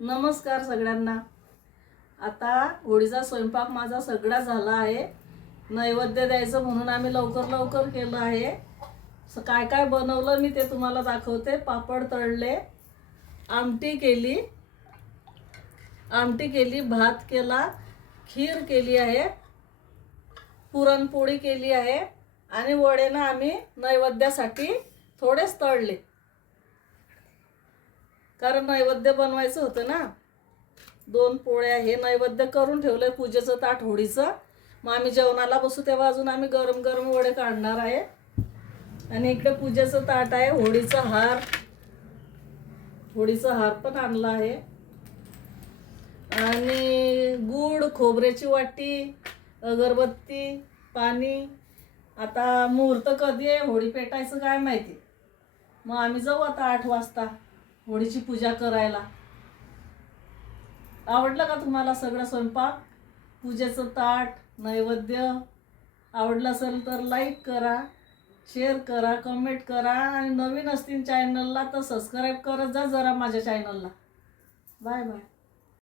नमस्कार सगळ्यांना। आता होळीचा स्वयंपाक माझा सगळा झाला आहे। नैवेद्य द्यायचं म्हणून आम्ही लवकर केलं आहे। काय काय बनवलं मी ते तुम्हाला दाखवते। पापड तळले, आमटी केली, भात केला, खीर केली आहे, पुरणपोळी केली आहे आणि वडे ना आम्ही नैवेद्यासाठी थोडेच तळले, कारण नैवेद्य बनवायचं होतं ना। 2 पोळ्या हे नैवेद्य करून ठेवलंय, पूजेचं ताट होळीचं। मग आम्ही जेवणाला बसू तेव्हा अजून आम्ही गरम वडे काढणार आहे। आणि इकडे पूजेचं ताट आहे, होळीचा हार पण आणला आहे, आणि गुड, खोबऱ्याची वाटी, अगरबत्ती, पाणी। आता मुहूर्त कधी आहे, होळी पेटायचं काय माहिती। मग आम्ही जाऊ आता 8 वाजता होळीची पूजा करायला। आवडलं का तुम्हाला सगळं स्वयंपाक, पूजेचं ताट, नैवेद्य? आवडलं असेल तर लाईक करा, शेअर करा, कमेंट करा, आणि नवीन असतील चॅनलला तर सबस्क्राईब करत जा जरा माझ्या चॅनलला। Bye bye.